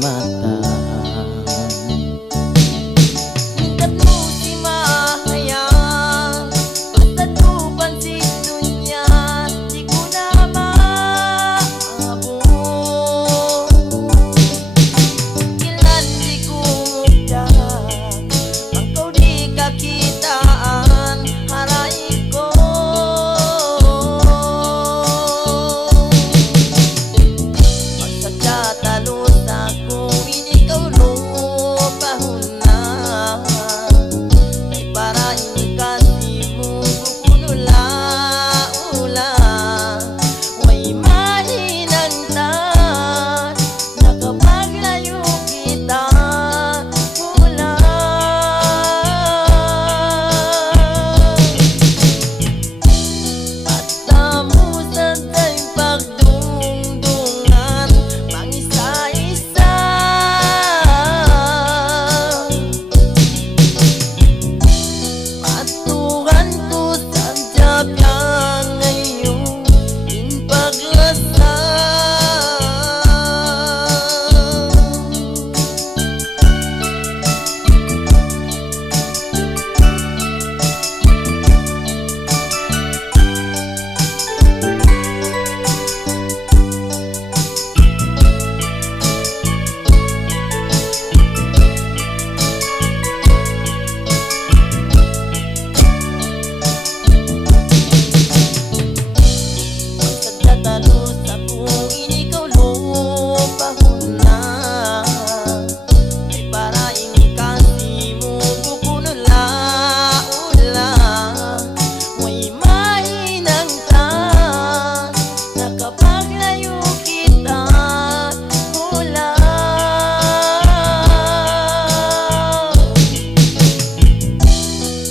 mata. Tingkat mo si mahayang basta't lupan si dunya, di ko na maabot. Kailan di ko mugdan, pagkaw di kakitaan, haray ko. Pagsadya talon ako, inikaw lupahon na. May paraing kasi mo kukunula-ula. May mahinagtan na kapag layo kita hula. Basta mo sa tayong pagdungdungan, mangisa-isa. Patuhan ko sa tiyabyang ngayon yung paglasa. Pagkatalos ako, inikaw lupahon na. May paraing kasi mo kukunula-ula. May mahinagtan na kapag layo kita hula.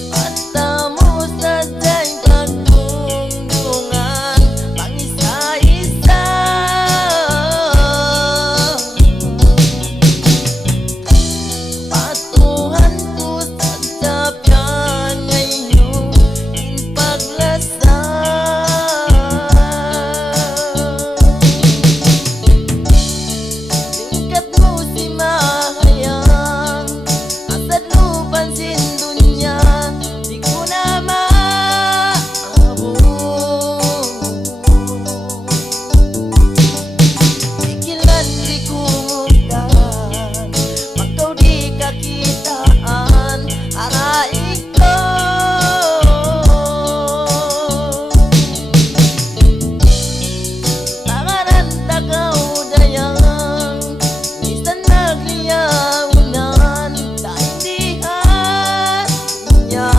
Basta mo sa tayong pagdungdungan, mangisa-isa. Patuhan ko sa tiyabyang ngayon yung paglasa. Tingkat mo si mahayang basta't lupan si dunya, di ko na maabot. Ikilan di ko mugdan, pagkaw di kakitaan, haray ko. Tangaran takaw dayang, minsan nagliyaunan, daindihan niya.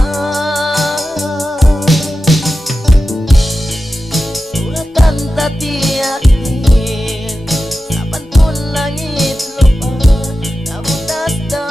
Suratan tatiyakin, sa pantun langit lupa, nabutas na.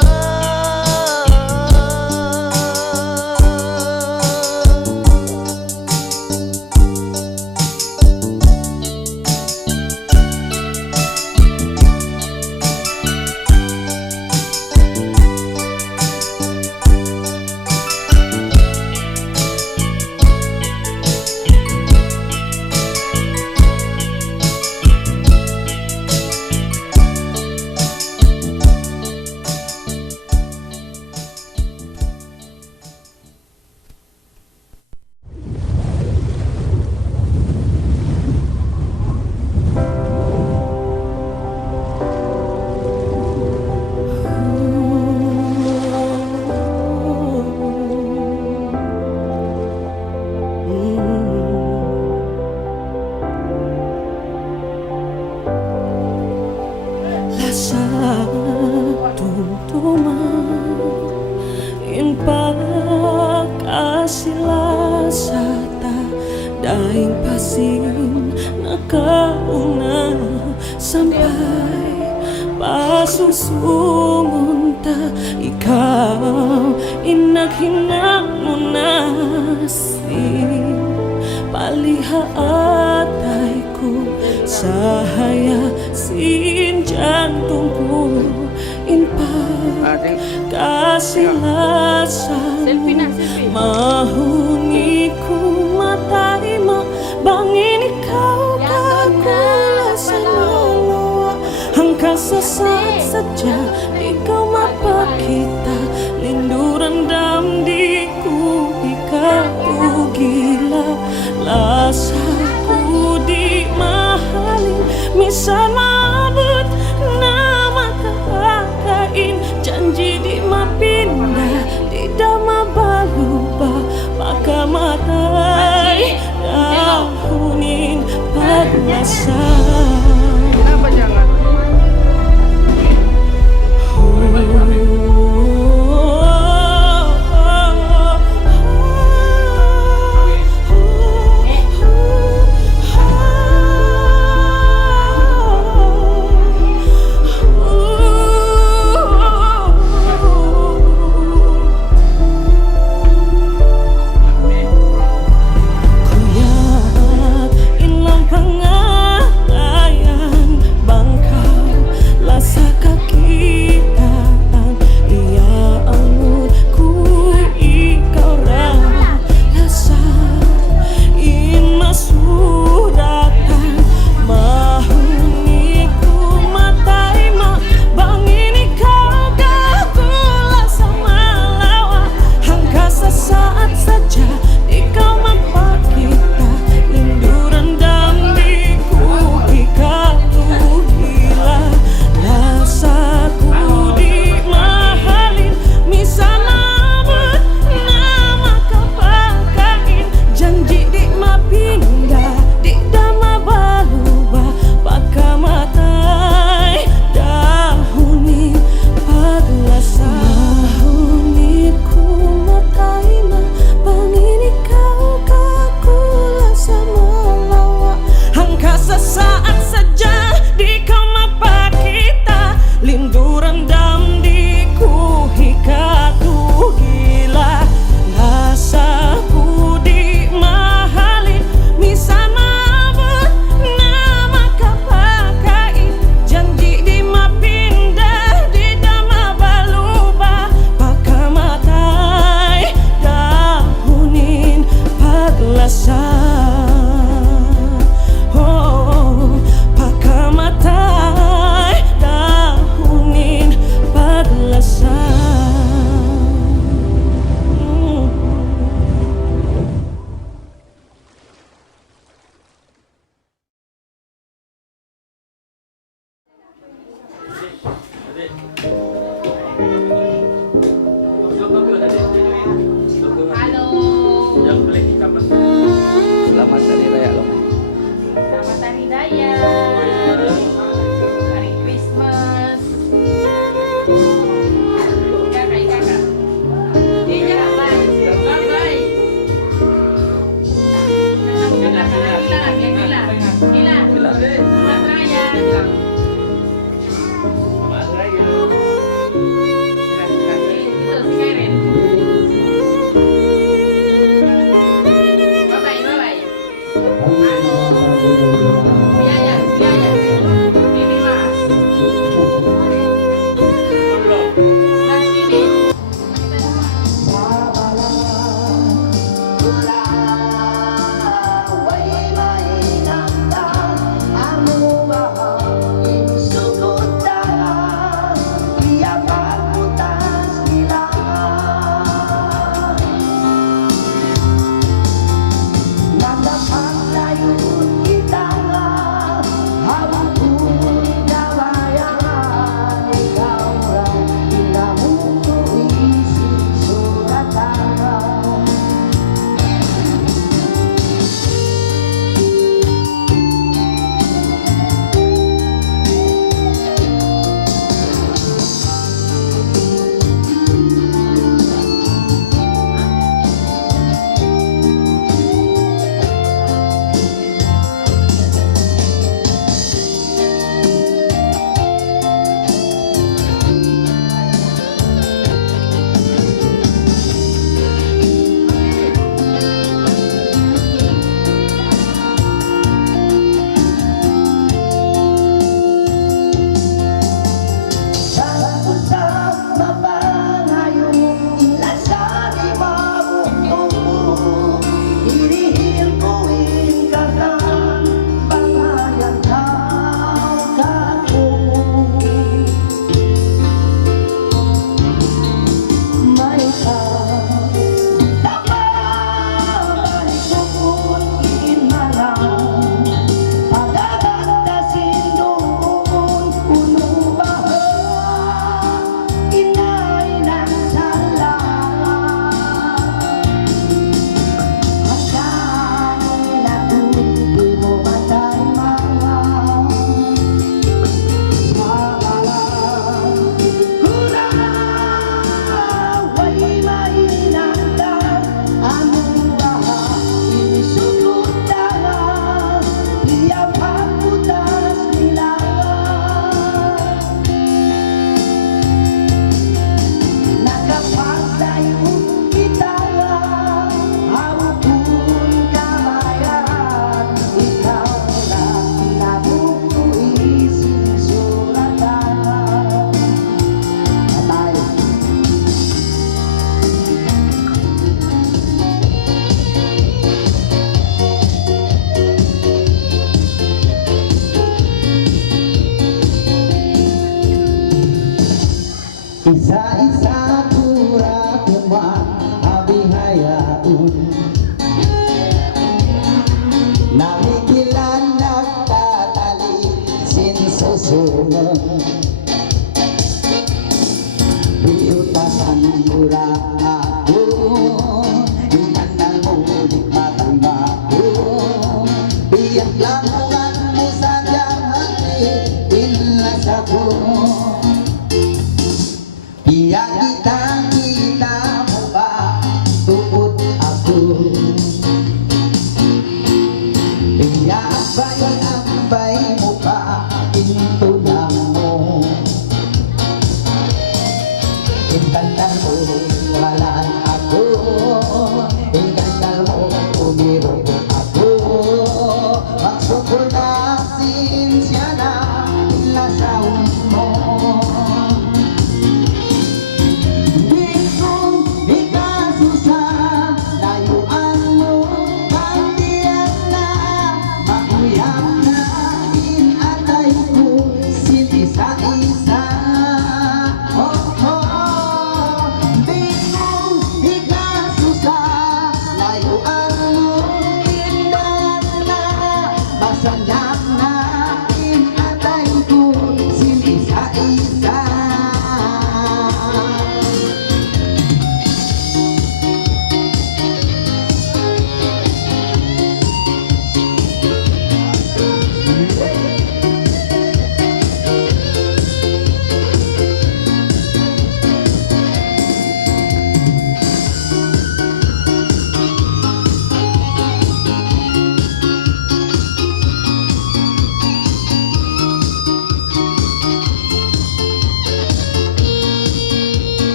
Lasa tumtuman yung pagkasilasa ta, daing pasin nakauna sampai pasusungunta. Ikaw inaghinang mo na palihaatay ko sahaya sin jantong ko kasilasan mo mahuni ko matay mo bangin ikaw kakulasan mo hangkas sesaat saja di kau mapakita, linduran damdiku ikatu gila. Lasaku di mahalin, misal mabut nama kakain, janji di mapindah, di dama baluba, maka matai dahunin paglasan. Kenapa jangan? Selamat Hari Raya Long. Selamat Hari Raya. Hari Christmas. Kakak, kakak. Iya, bye. Bye. Gila. Selamat Raya. Selamat Raya. Itu si Karen. Bye. Iya. Isa-isa turat naman habihayaon Namikilan nagtatali sinsusunod Biyutasan mura ako Inan ang mulik matay ko Biyak lamuan mo sa hati Inlas ako Iya kita mo ba Tukod ako Iya ambay mo pa Pinto lang mo Intantan mo walaan ako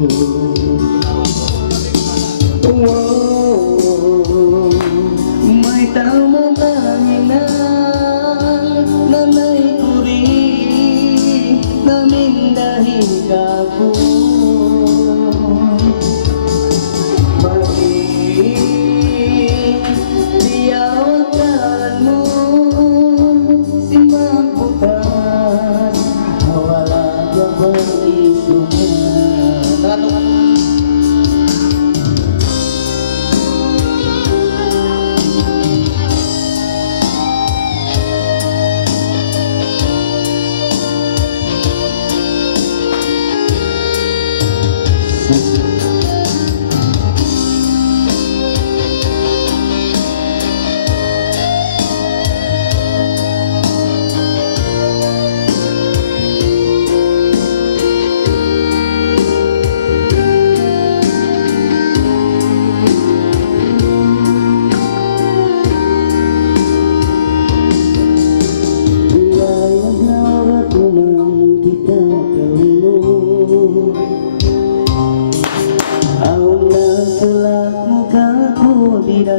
Oh, may tamo kanina nanay kuri namin dahil kako bakit diyawakan mo si Maputan wala ka bang isuman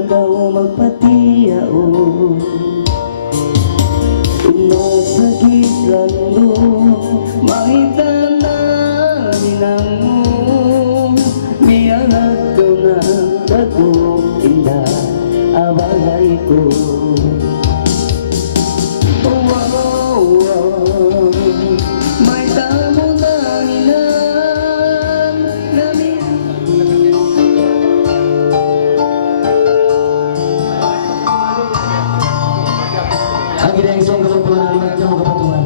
kau magpatiyao Masakit lalo makita namin ang mo Niyangat ko na ako inda abalay ko may tamo na ilan namin ang ginayang song kapag pala naman kapatungan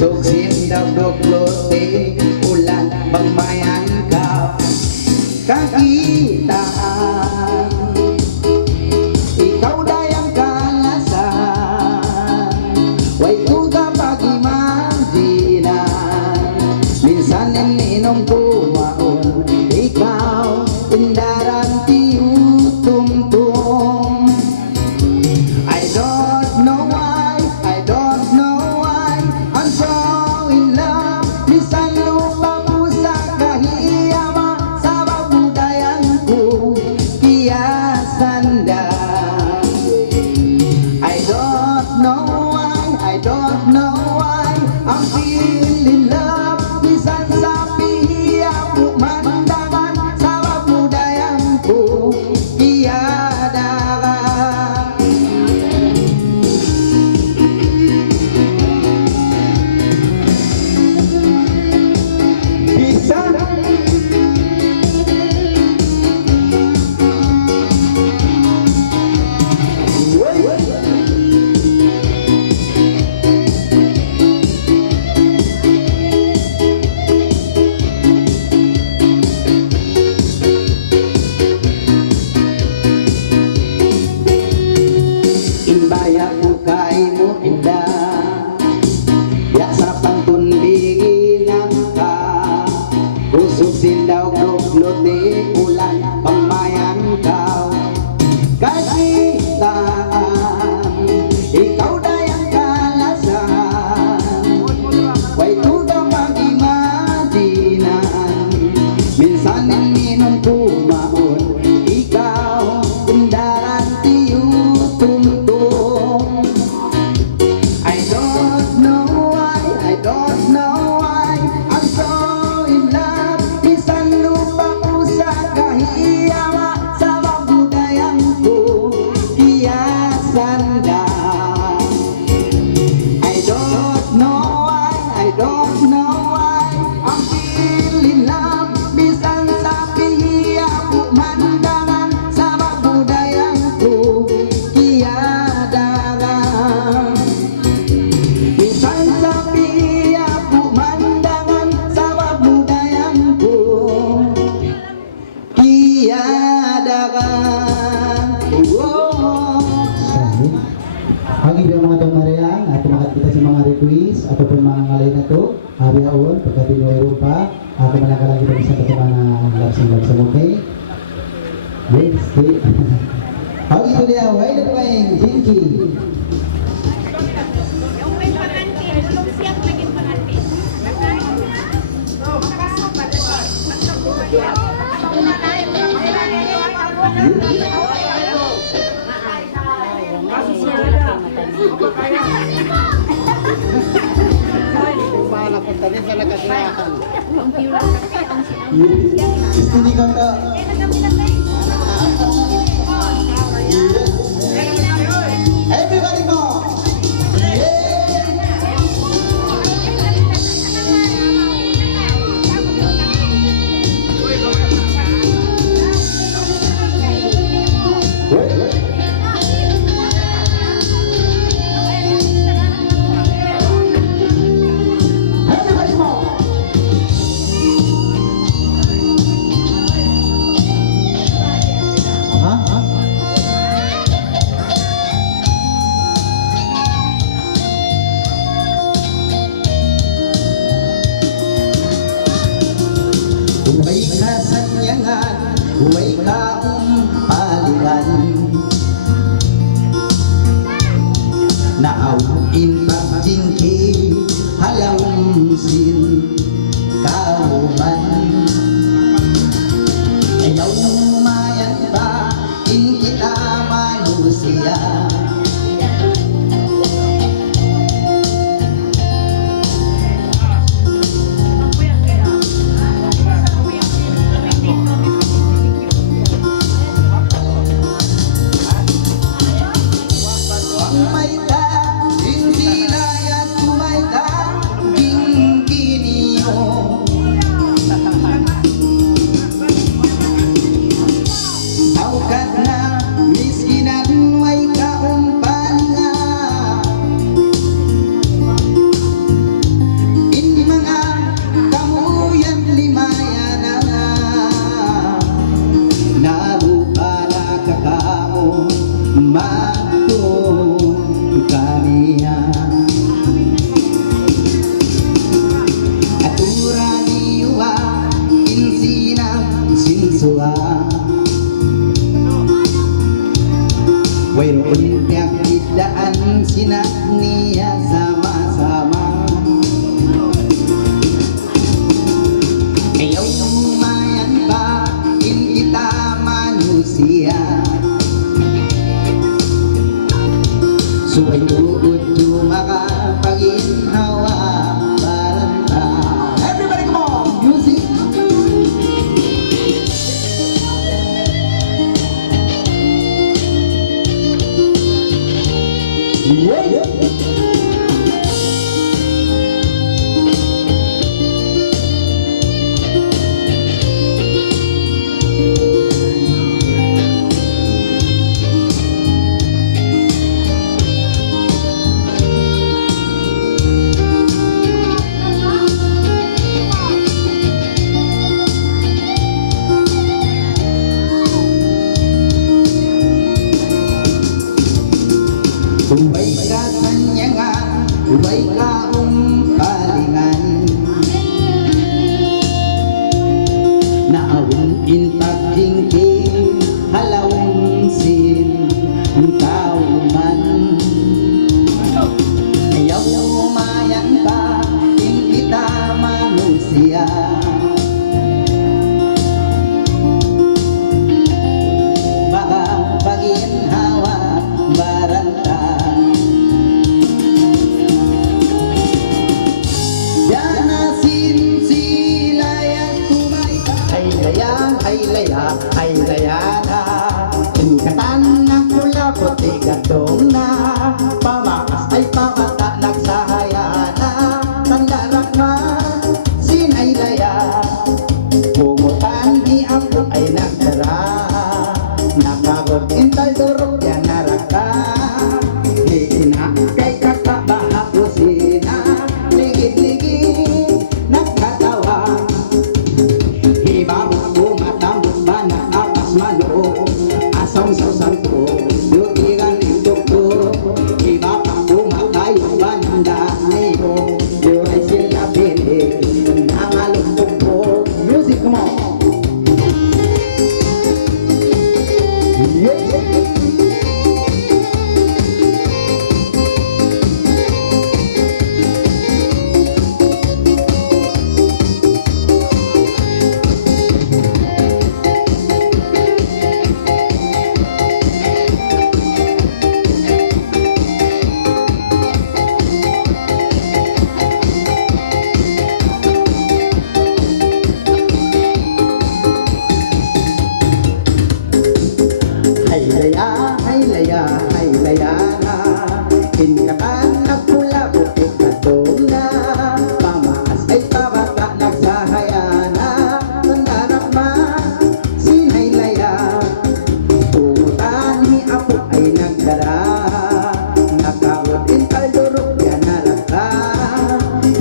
Usok sindaw doglote ulan pagmayan ka kakitaan ikaw dayang kalasan way tuga pag-imaginan minsan ininom kumaon ikaw indaran tiutumtum I don't know why I'm so in love minsan lupa po sa kahiyama sa babudayan ko kiyasanda I don't know why I'm feeling love minsan sa pihiya po mandaman sa babudayan ko kiyadara bisa imbaya ko kay mo indah ya sa pangtunbingan ka usok sindaw goglote ulan pamayan ka kakitaan ikaw dayang kalasan way tugang mag-imaginan minsan ininom kumaon ikaw undaran tiutumtum I don't know why I'm so in love minsan lupa po sa kahiyama sa babudayan ko kiyasanda I don't know why I'm feeling love minsan sa pihiya po mandangan sa babudayan ko kiyadaran minsan sa pihiya po mandangan sa babudayan ko kiyadaran Ang ibang mga tamarayang at tumakat kita sa mga request ataupun mga ngalay na to hari aon pagkatinuero pa ako malakalang kita bisa ketemu na lapsang okay yes ang itu dia way na tumayang jinky Yung may pangantin, tulong siyang naging pangantin. Makasok pa doon. Magsabuhan niya. Istini kata everybody go everybody go Huwag kasanyangan, huwag kaumpalian Naawin pagjingki, halawsin kauman Ayaw umayan pa, in kita manusia Umayta, hindi layan umayta, kingkiniyo Taukat na, miskinan, way ka magtong kaniya. Atura niwa insina sinsua wayroon tiyak idaan sina niya sama-sama. Ayaw lumayan pa in kita manusia. Suway tuod makapag-inhawa baranta. Everybody come on! Music! Yeah! Ubay ka sanyangan, ubay ka palingan. Naawin intagingking, halawin sin kauman. Ayaw umayan ka, in kita manusia. Baka paginhawa baranta. Ay layana tingkatan na pula puti gatong na pamakas ay pamata nagsahayana tandarak na sinay laya pumutan di ako ay nagdara nakabot intay durog yan naraka hina kay kakabaha kusina ligid-ligid nagkatawa hibaw asam sasan ko yutigan indok ko iba pa kumakayo banda niyo yuray sila pili nangalugtog ko. Music, come on! Hay laya na inkatan na pula puti katong na pamaas ay tabata nagsahayana tandarak ma sinay laya pumutan ni apo ay nagdara nakawat intay durog yan naraka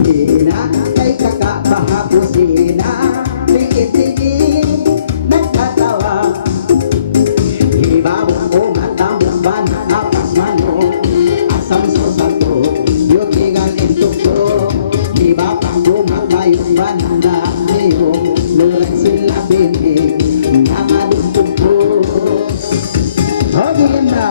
hina kay kakapahapusina ligid-ligid nagkatawa hibaw ko matambok ba na apas mano asam sa santo yutigan intok ko hiba pa ko makayong banda niyo luray sila pinig nangalugtog ko. Okay, ganda!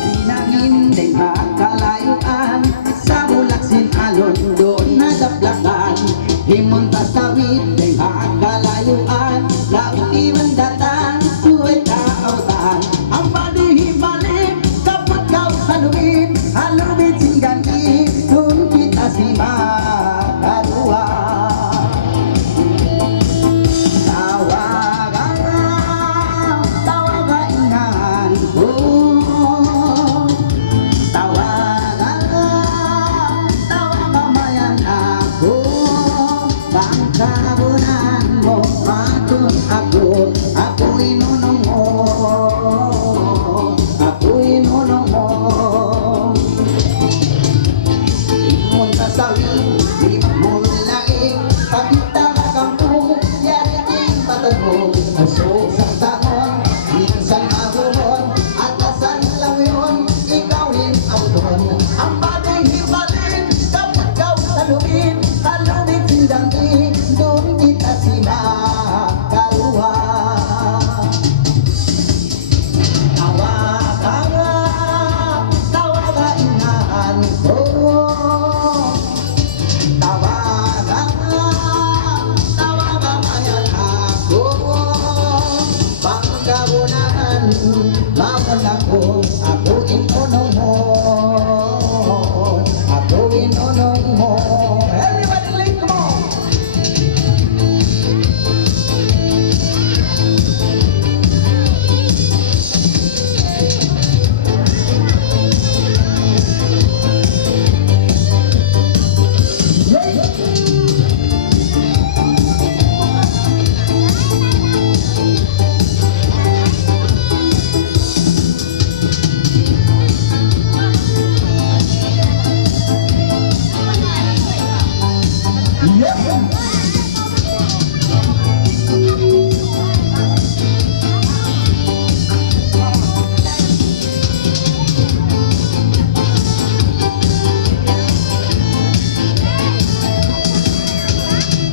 Pinanginding kalayuan sa bulaksin alon doon nadaplakan himuntas tawid ng kalayuan laot iwan datan suway kaautan Lawan ako inunong mo. Ako inunong mo. Everybody late, come on.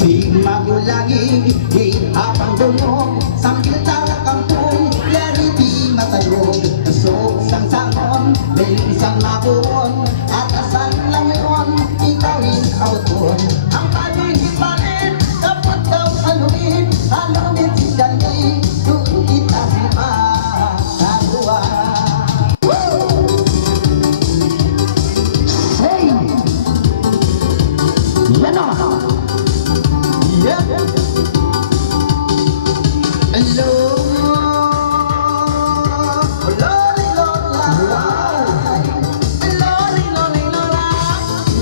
Di magulangi, di apang dungo, sambil tawag kampung, yari di matalog. Sok sang sangon, isang mabuon, atasan lang yun, ikawin auton. Ang paligid-palit, kapot daw alumin si Dali, doon kita makakuha. Hey! Yan na! Yeah. Hello. Loli lola. Loli loli lola.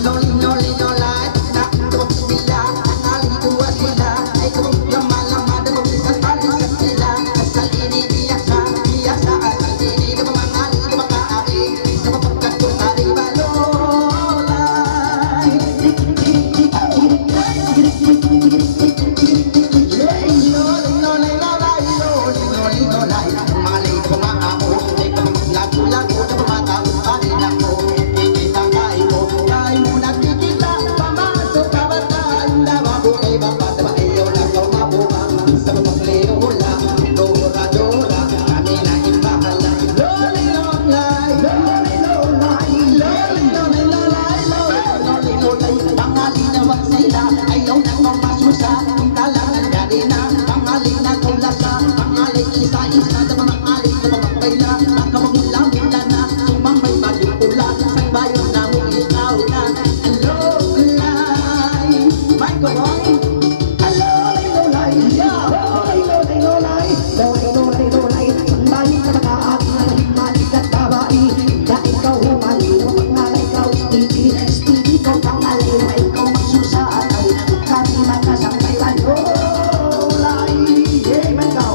Loli loli lola. Nak tuwag sila. Nakali dua sila. Ay kung lama-lama na magkasali sa sila. Kasal ini biasa. Biasa at hindi na mamangali na makaari. Sa mapagkat kong ariba lola. Ayaw nang mamasusa, ang talangan gari na, pangali na tulasa, pangali isa-isa, na pangali na mapagbayla, nakapagmulamit na, sumambay malipula, sa bayon na mong ikaw na, hello, lay, may gawang, hello, lay, yeah, lay, sandali na makaagi na himalik at babae, na ikaw humali, na pangalay ikaw, stili ko pangalay, na ikaw magsusa, kami makasangkay lalo, lay, yeah, may ikaw.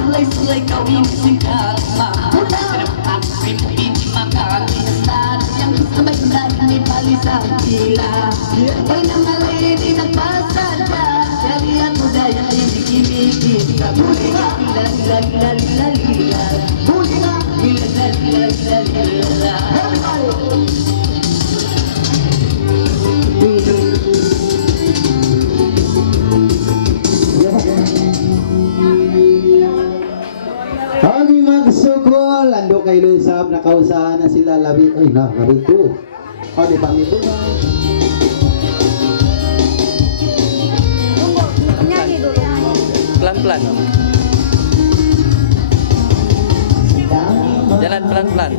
Sulay-sulay kawin sikama Kenapa pimpin makan Istan yang sabay-sabay ni palisang sila Pag nangalay di nagpasadya Syariat budaya ini kimikit Sabuli nga Lila-lila-lila-lila Buli nga Lila-lila-lila-lila Kami magsukol, ando kay Lusab, nakausahan na sila labi, ay na, labi 2. O, di pa mito na. pelan-pelan. Jalan pelan-pelan.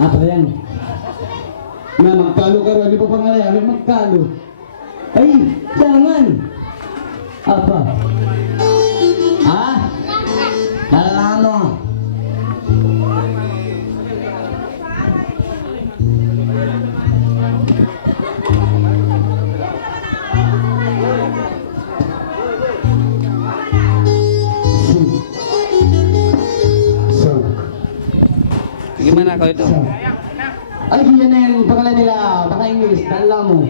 Apa yan? Na magkalo ka rin, di pa pangalayan, magkalo. Ay, jangan. Apa? Ah? Lalano. Gimana kau itu? Ay, yan na yung pangalan nila, baka English, dala mo.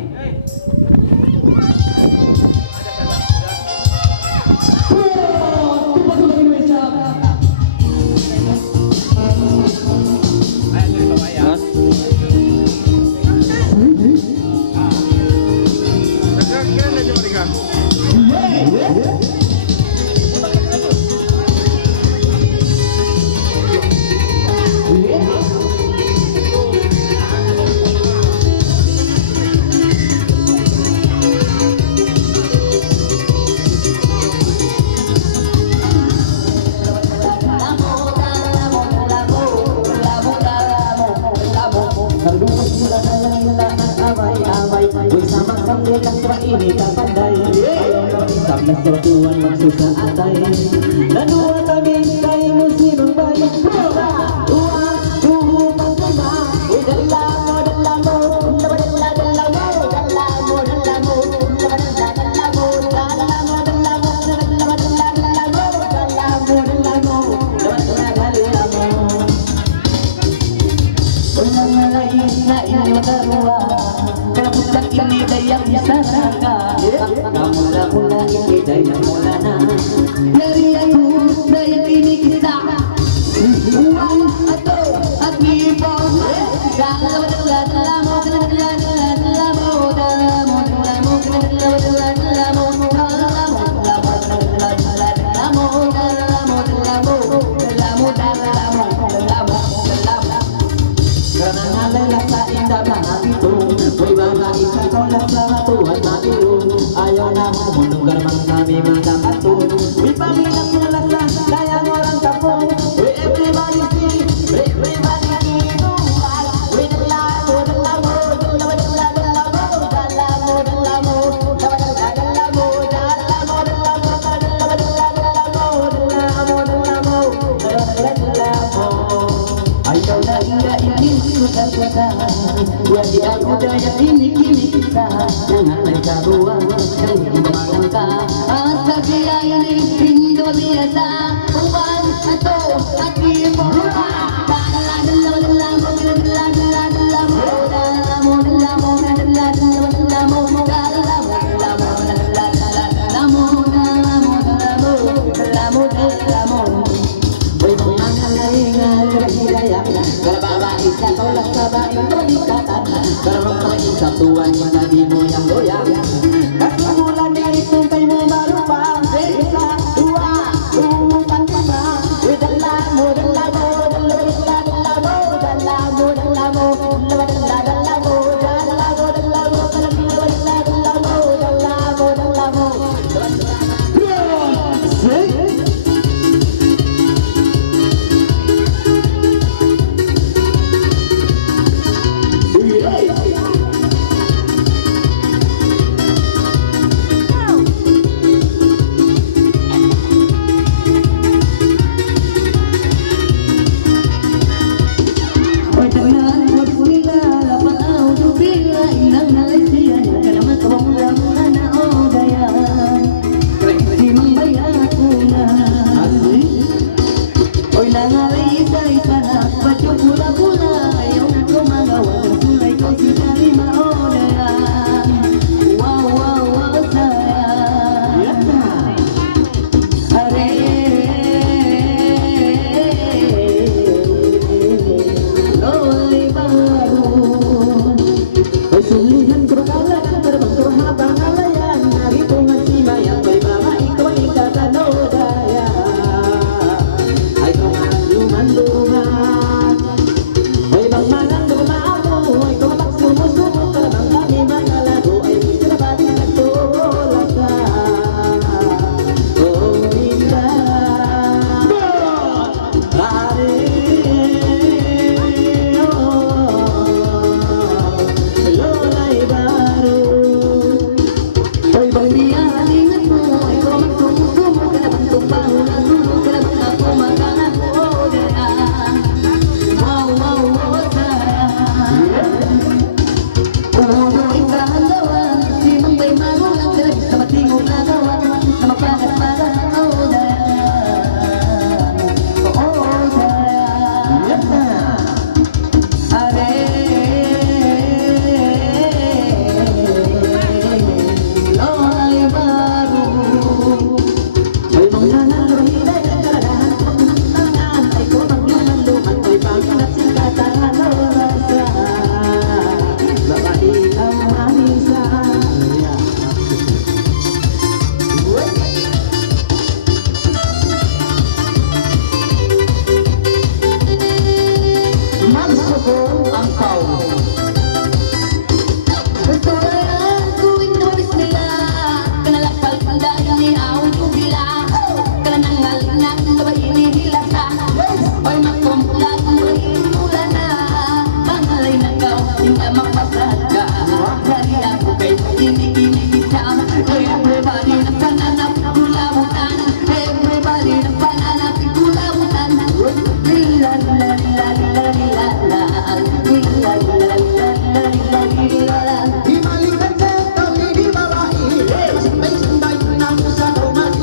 Himalikan sa kami di babae Sambay-sambay na sa dumati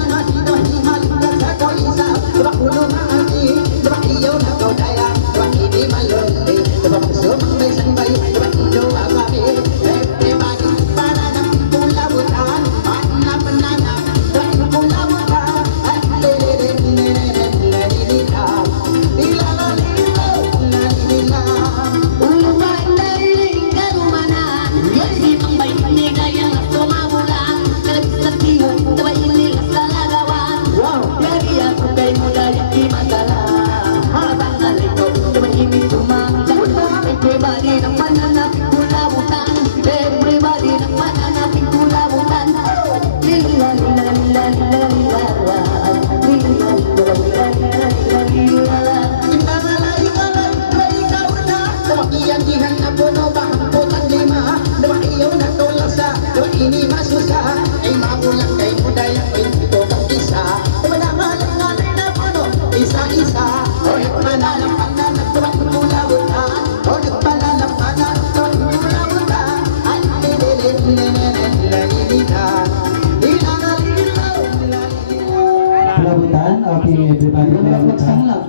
Himalikan sa kau isa Diba kuno maati Diba iyo na kau daya Diba ini maloli Diba puso sambay-sambay Diba iyo kami Everybody para ng pulabutan Panap-panap Diba pulabutan At lilililililililila Lilalalilo Lalilila Everybody ng mananaping kulabutan Everybody ng mananaping kulabutan Lila lila lila lila lila Lila lila lila lila lila Ipangalay-alay na ikaw na Tumakiyandihan na puno Bahangkot ang lima Diba iyo na tulasa Diba ini masusa Ay magulang kay mudayang Ito kang isa Diba nakalay-alay na puno Isa-isa O nagpanalampanan Diba kumulabutan O nagpanalampanan Diba kumulabutan Ay lilililililililila Lilangalilo Pulabutan? Okay, everybody. Pulabutan. Magsanglap.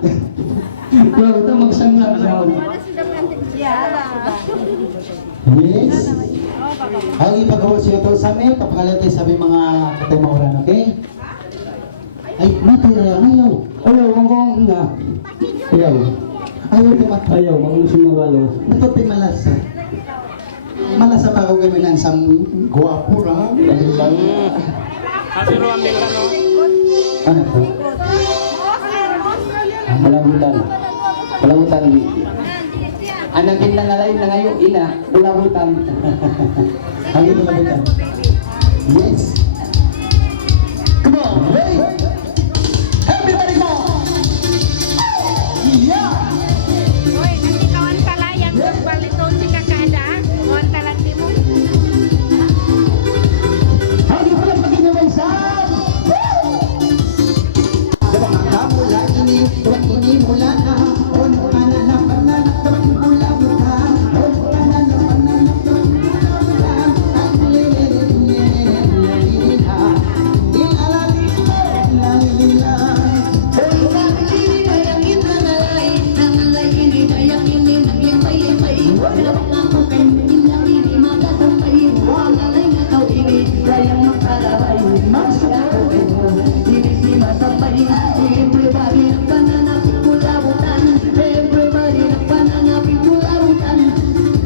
Pulabutan, magsanglap daw. Yes. Ang ipagawa siya ito sa amin, papangalan sabi mga katimahuran, okay? Ay, matira, ayaw. Ayaw, mong nga. Ayaw. Ayaw tumatay. Ayaw, mag-usin na walo. Ito malasa. Malasa pa ako gawin ng sang guwapura. Kasi Ruambil ka, no? Ano po? Palabutan. Palabutan. Anakin na nalay na ngayon, ina. Palabutan. Ang ipagawa. Yes. Come on, hey! Everybody go! Yeah! Uy, nanti kawan kalayan baliton si kakada. Kawan kalati mo. Hindi ko lang pag-inamaysan! Diba mula ini, diba ini mula na On pananapanan, diba mula mula On pananapanan, diba mula mula Ay lilililililila Ilalalila, lalilila Everybody ng pananaping kulabutan Everybody ng pananaping kulabutan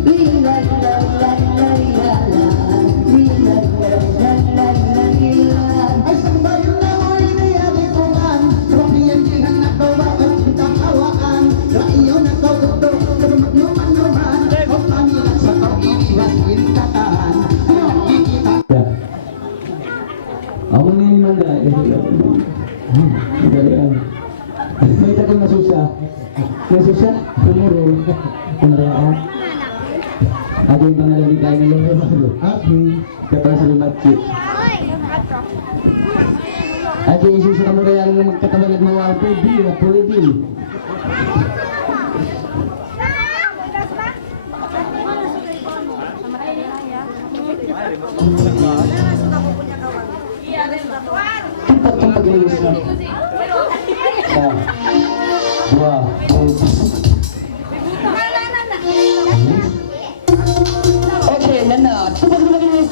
Lila lila lila lila Lila lila lila lila Ay sambayon na mo iniyalitungan Rumiyandihan na ko bakit kitang hawaan Diba iyo na ko gusto, diba magnuman-numan O pamilang sa kau iniwas intatahan Nakikita Ako na yung manda. Magaling. May takong nasusa. Nasusa? Pumuro. Punaraan. Ako yung pangalan ni Kain na lolo. Okay. Kapag sa lumatsi. At yung isusa ka mo rin ang magkatawalag mawal. Pwede. Pwede. Tempat tempat gelis. Dua. Oke, Nana. Tempat tempat gelis.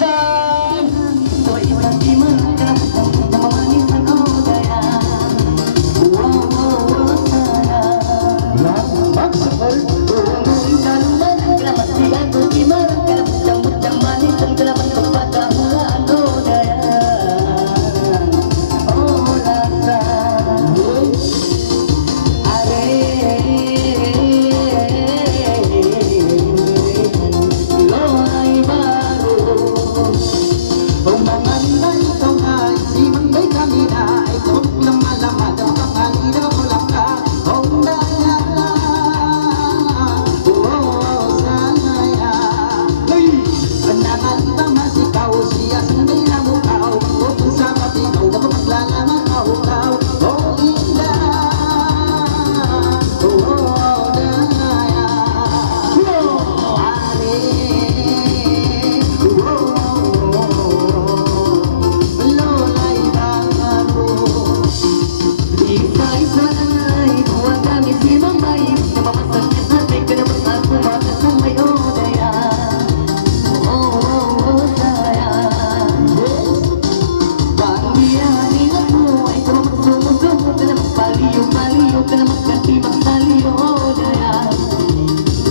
magkanti magsalyo daya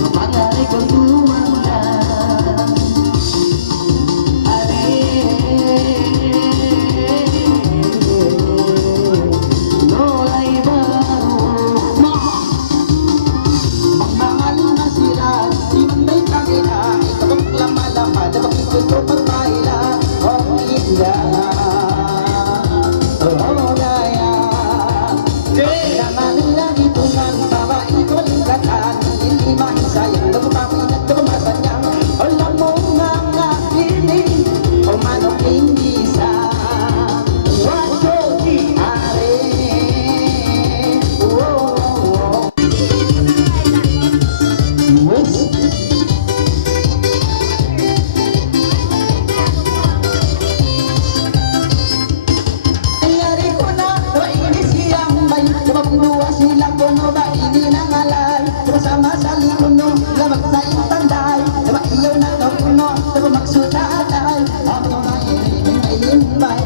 mapangalay kong tumanda Nolay baru Mahal na sila, hindi kanila. Ikaw ang lama-lama, dapat ito pagpaila. Oh, ila. Oh, daya. Kailangan nila dito ng babae ko lingkatan. Hindi mahisayang, nagpapin at kumasan niya. Alam mo nga ini, o manok hindi sa waso di are. Oh. Ayari ko na, ini siyang bay. Kapagdua sila kuno ba ini nangalay. Sama sa likuno, labag sa itanday. Sama iyaw na kapuno, sama magsutatay. Ako na ini may limbay.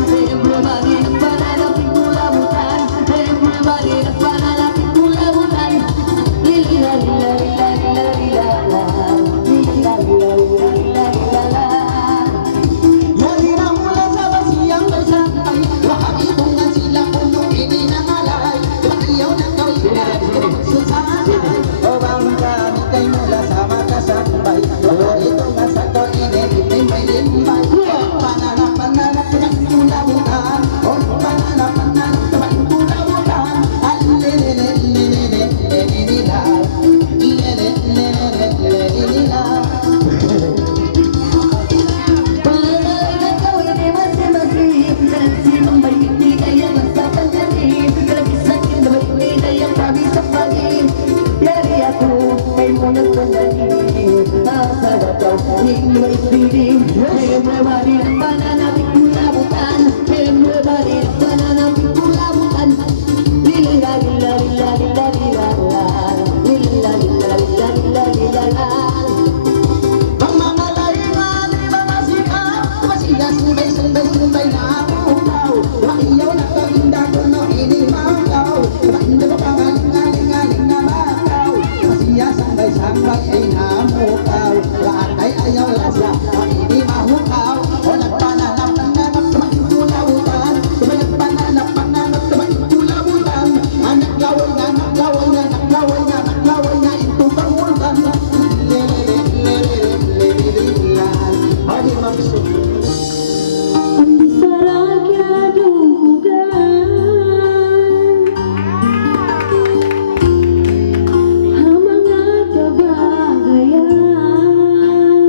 Everybody nagpananapin kulabutan Everybody nagpananapin kulabutan Lila lila lila lila lila la Lila lila lila lila lila la Yari na mula sa basiyang bersantay. Wahagibungan sila puno ini nangalay. Iyaw na kawinat, magsusatay. O bangka, kay mula sa makasambay. Ito nga sa to ini may limbay. Pananap, pananap, kulabutan. O pananap, pananap, kulabutan. Alilililililililila. Ilililililililila. Pangalay na gawin ni masih-masih Kasi mambay hindi kaya magtatanggalin Kalabisan yung dabay hindi kaya pagi sa pagi Yari ako ay munang pandanin Nasa wataw hindi maipiling Everybody nagpananapin kulabutan Everybody nagpananapin kulabutan Lila lila lila lila lila la Lila lila lila lila lila la Ang mga laringan, di ba masikat? Masiya, sumbay na upaw. Maiyaw na kaginda ko no inimagaw. Hindi ba pangaling-aling na makaw? Masiya, sambay ay namukaw. Lahat ay ayaw lasa, hindi mahukaw. O nagpananap, tumakitulawutan. Nagpananap, tumakitulawutan. Ang naglaway na, ito pangultan. Hadi maksud Bisa rakyat dugaan Hamangat kebahagiaan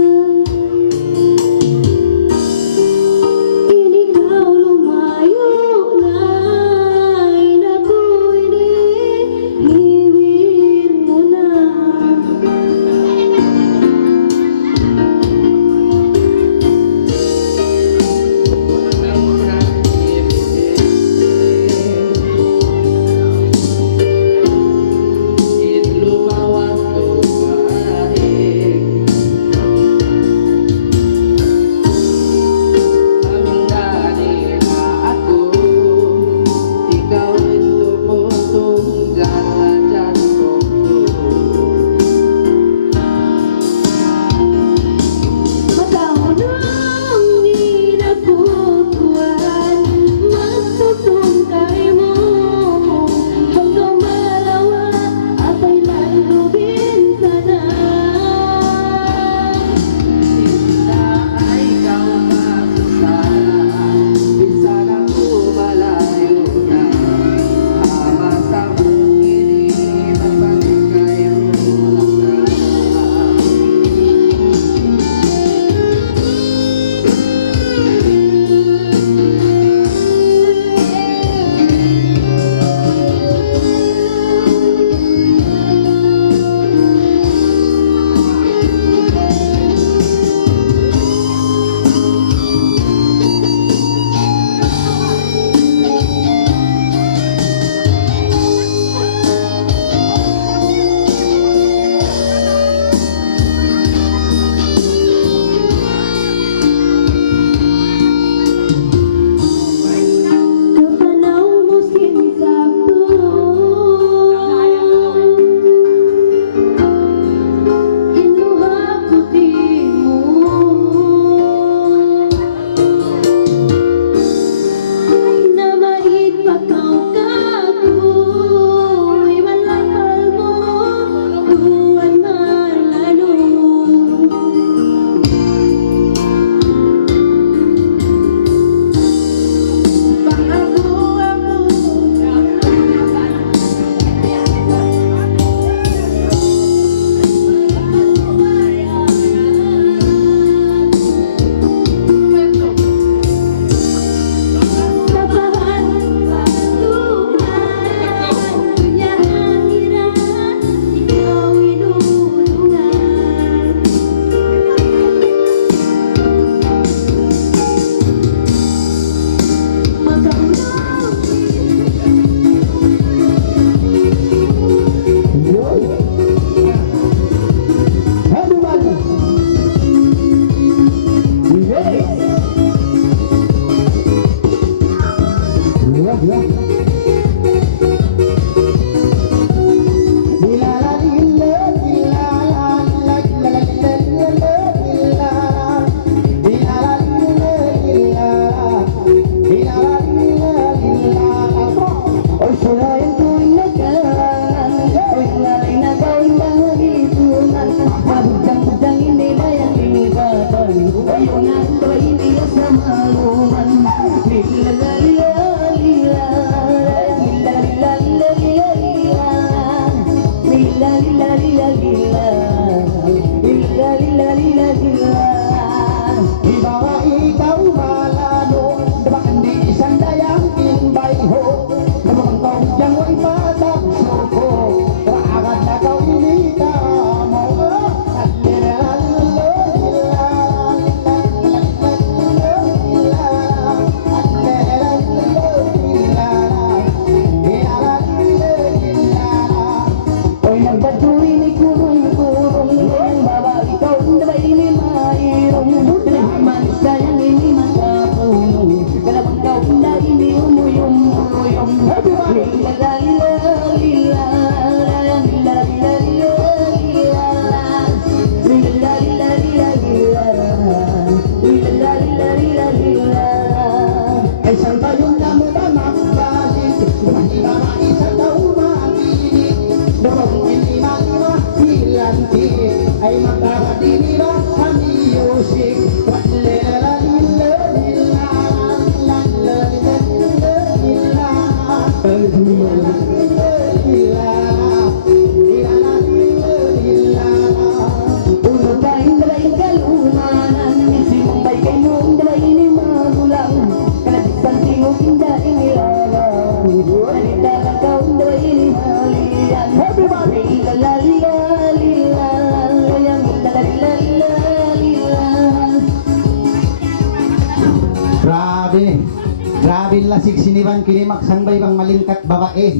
Asik siniwan kini magsambay bang malingkat babae.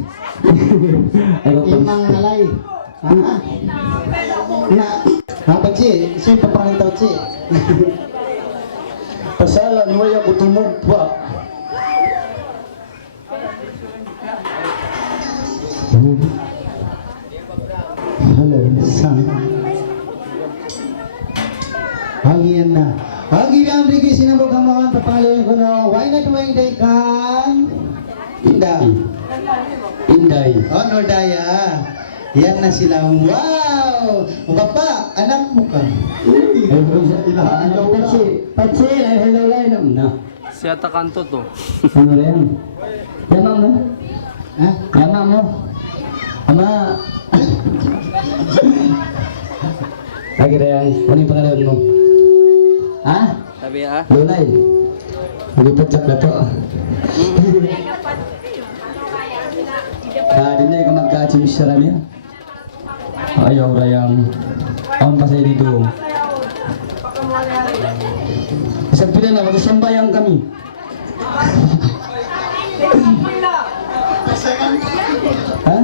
Ay, ko Imang nalay. Na, apa ci? Siya papanin tao ci. Pasalan mo ako tumugpa. Hello, son. Hagian na. Hagi ang rigi sinabog ang mga papalayan ko na why not why day kan? Inday. Inday. Oh, Nordaya. Yan na sila. Wow! O papa, anak mo ka. Pachi, ay hello line na. Siya takanto to. Ano rin? Yama mo? Ha? Yama mo? Ama. Lagi rin. Ano yung pangalan mo? Ha? Sabi ah. Lulay. Magipatsak na to. Di na yung magka-achimis siya rin yan. Ayaw rayang. Ang pasay dito. Isang pila na, magkasambayan kami. Ha?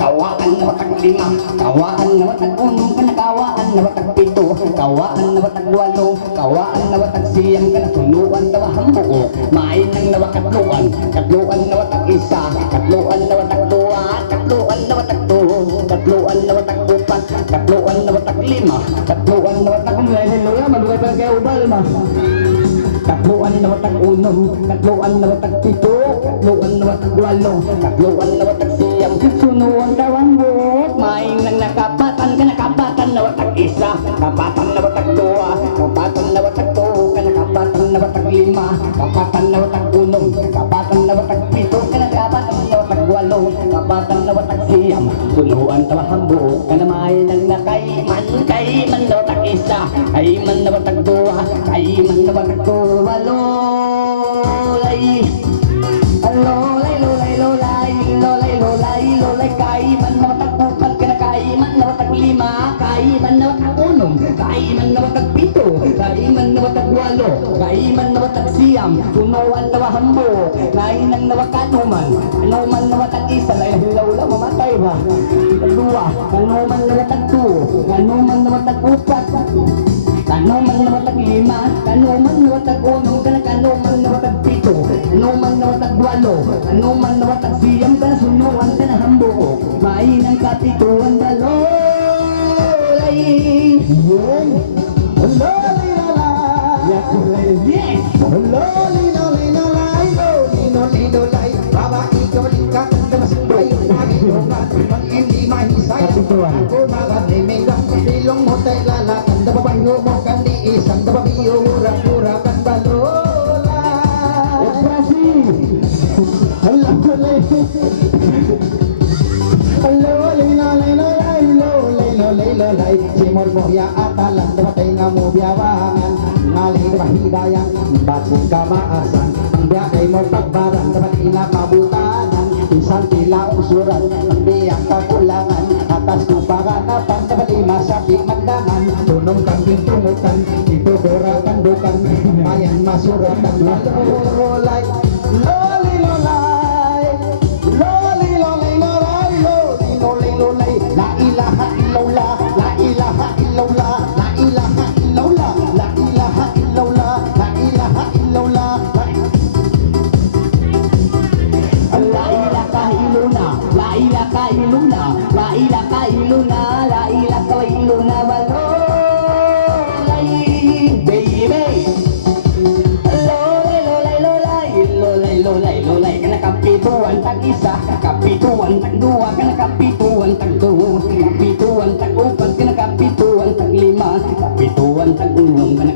Kawaan na matag lima, kawaan na matag unong, kawaan na matag siyang ka na sunuan daw hambuo. Main ng nawa katluan, katluan nawa tag isa, katluan nawa tag dua, katluan nawa tag tulo, katluan nawa tag upat, katluan nawa tag lima, katluan nawa tag Lola, maluway pa kayo ubal, ma. katluan nawa tag unom, katluan nawa tag pito, katluan nawa tag walo, katluan nawa tag siyam, sunuan daw ang buhok. Main ng nakapatan ka nakapatan nawa tag isa, kapatan nawa tag dua, kapatan nawa tag tulo, ka nakapatan nawa tag lima, kapatan nawa tag unom, kapatan nawa tag pito, ka nakapatan nawa tag walo, kapatan nawa tag siyam, sunuan daw ang buhok. Ka na main ng nakaiman, kaiman nawa tag isa, kaiman nawa tag dua, kaiman nawa tag tulo, walo. Lolay, lolay, lolay, lolay, lolay, lolay, kaiman nawa tag upat, ka na kaiman nawa tag lima, kaiman nawa tag unom, kaiman nawa tag pito, kaiman nawa tag walo, kaiman nawa tag siyam, sunuan nawa hambo, nainang nawa kanuman, kanuman nawa tag isa, hilaw lang mamatay ba? Dua, kanuman nawa tag tuo, kanuman nawa tag upat, kanuman nawa tag lima, kanuman nawa tag unom, kanuman nawa tag pito, kanuman nawa tag walo, kanuman nawa tag siyam, sunuan ka na hambo, mainang kapituan dalolay. Yes! Simol mo ya atalan dapat nga mo biyawangan ngali dapat hidayang basin kamaasan ang biya kay mo pagbaran dapat inakabutanan isang tila usuran ang biyang kakulangan atas kupaganapan dapat imasakit magdangan tunong kang pintungutan ito dora tandukan mayan masuratan lolay loli lolay loli loli lolay loli loli lolay la ilaha illallah la ilaha illallah la ilaha illallah la ilaha illallah la ilaha illallah La ilaha illallah, la ilaha illallah, la ilaha illallah, la ilaha illallah, walolay, baby. Lolay, lolay, lolay, lolay, lolay, lolay, kana kapituan tag isa, kapituan tag dua, kana kapituan tag tulo, kapituan tag upat, kana kapituan tag lima, kapituan tag unom, kana